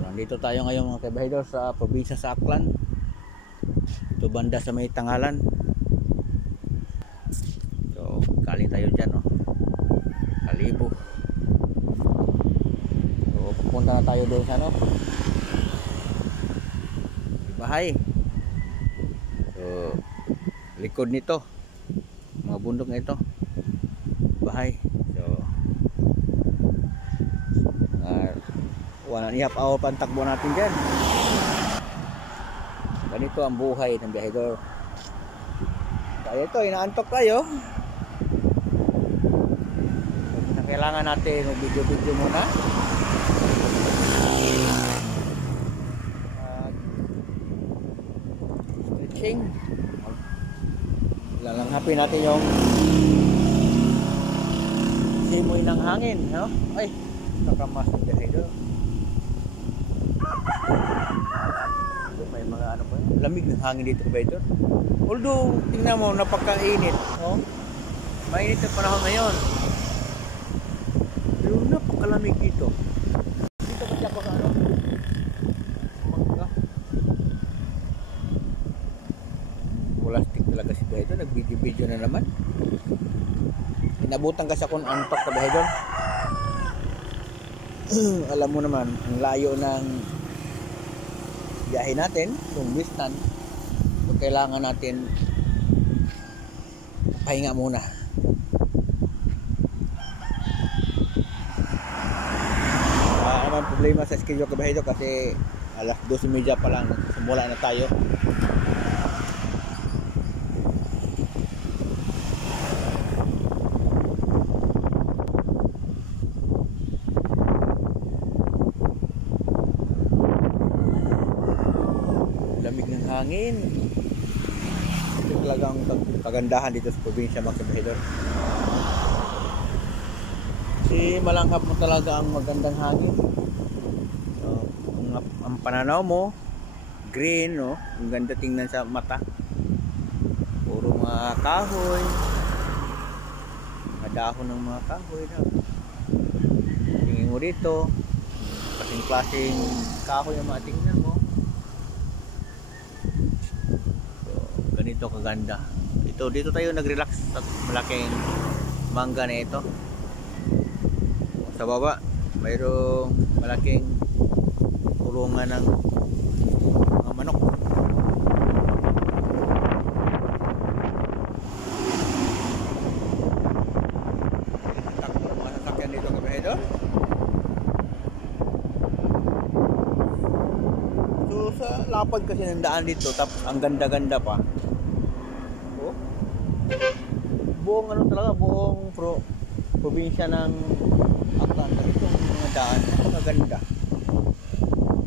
Nandito tayo ngayon mga kabahidor sa probinsya sa Aklan. Ito banda sa may Tangalan. So kaling tayo dyan, oh. Kalibo. So pupunta na tayo doon sa ano, bahay. So likod nito, mga bundok na ito, bahay. So wala nihap ako pantakbo natin dyan. Ganito ang buhay ng biyahedor. Kaya ito, inaantok tayo. Na kailangan natin mag-video muna. Stretching. Lalanghapin natin yung simoy ng hangin, no? Ay, nakamas ng biyahedor. May mga ano pa yun, lamig ng hangin dito ba ito? Although tingnan mo, napakainit, oh? Mainit ang panahon ngayon, pero napakalamig dito. Dito kasi ako sa ano, mangga. Plastic talaga si Bahedor. Nag-video na naman. Inabutan kasi akong antok sa Bahedor. Alam mo naman, ang layo ng biyahe natin, long distance. So kailangan natin pahinga muna. Naman problema sa schedule ko Bahedor kasi alas 12:30 pa lang simula na tayo. Lamig ng hangin. Ito talagang kagandahan dito sa probinsya mga kabahidor. Kasi malanghap mo talaga ang magandang hangin. So, ang pananaw mo green, no? Ang ganda tingnan sa mata. Puro mga kahoy, mga dahon ng mga kahoy na. Tingin mo dito, klaseng kahoy ang mga tingnan mo. Ganito kaganda. Dito tayo nag-relax sa malaking mangga na ito. Sa baba mayroong malaking kulungan ng mga manok. Takbo ng mga sasakyan dito kabahedor. So sa lapad kasi ng daan dito, tapos ang ganda-ganda pa. Buong ano talaga, buong probinsya ng Aklan. Itong mga daan, maganda.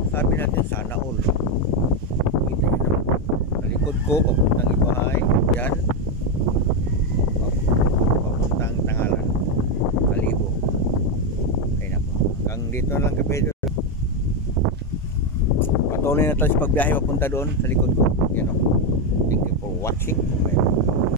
Sabi natin sana all. Kita nyo naman. Nalikod ko, papuntang Ibahay. Yan. Papuntang Tangalan. Kalibo. Ay nako. Hanggang dito na lang kabahedor. Patuloy na tayo sa pagbiyahe papunta doon sa likod ko. Yan o. Thank you for watching.